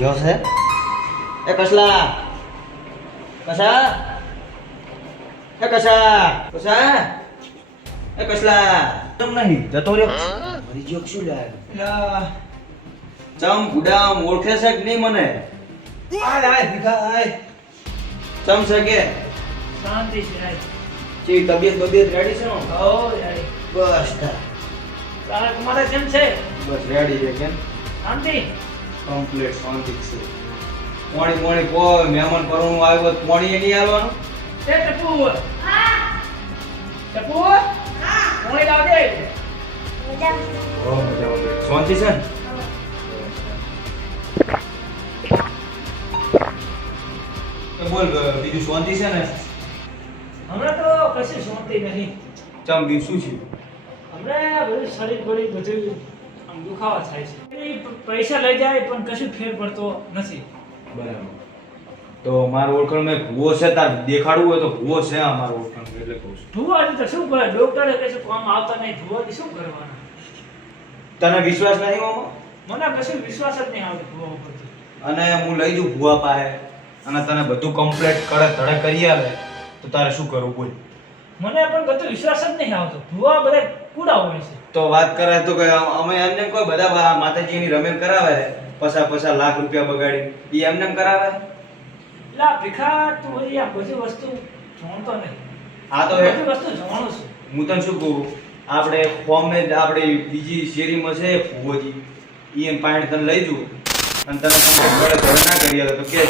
જો છે એ કસલા કસા એ કસા કસા એ કસલા તમ નહીં જતો રહ્યો મરી ગયો શું લ્યા ચમ ગુડામ ઓળખે છે કે નહીં મને આય આય ભીખા આય ચમ છે કે શાંતિ છે આય ચી તબિયત રેડી છે ને હો યાર બસ તારે તમારે કેમ છે બસ રેડી છે કેમ શાંતિ કમ્પ્લીટ શાંતિ છે મોણી કોઈ મહેમાન પરવાનું આવ્યો તો મોણી નહીં આવવાનું એ ટપુ હા ટપુ હા મોય લાવ દે ઓ મજા શાંતિ છે ને તો બોલ બીજું શાંતિ છે ને હમણાં તો કશું શાંતિ નહીં ચમ બી શું છે હમણાં બધું શરીર બધું આમ દુખાવા થાય છે એ પૈસા લઈ જાય પણ કશું ફેર પડતો નથી બરાબર તો મારો ઓળખાણ મેં ભૂવો છે તાર દેખાડવું હોય તો ભૂવો છે આ મારો ઓળખાણ એટલે કહું છું ભૂવાથી તો શું કરે ડોક્ટરે કશું કામ આવતા નહીં ભૂવાથી શું કરવાના તને વિશ્વાસ નહીં આમાં મને કશું વિશ્વાસ જ નહીં આવતો ભૂવા ઉપરથી અને હું લઈ જઉં ભૂવા પાસે અને તને બધું કમ્પ્લીટ ધડે કરી આવે તો તારે શું કરવું બોલ મને પણ બધું વિશ્વાસ જ નહીં આવતો ભૂવા બધા કુડા હોય છે તો વાત કરે તો કે અમે એમને કોઈ બધા માતાજીની રમેલ કરાવે પસા લાખ રૂપિયા બગાડી એમને કરાવે લા ભીખા તું બધી આ બધી વસ્તુ જાણતો નહીં આ તો બધી વસ્તુ જાણું છું હું તને શું કહું આપણે ફોર્મ આપણે બીજી શેરીમાં છે ફુવોજી ઈ એમ પાણી તને લઈ જઉં અને તને ઘરે ના કરી આવે તો કે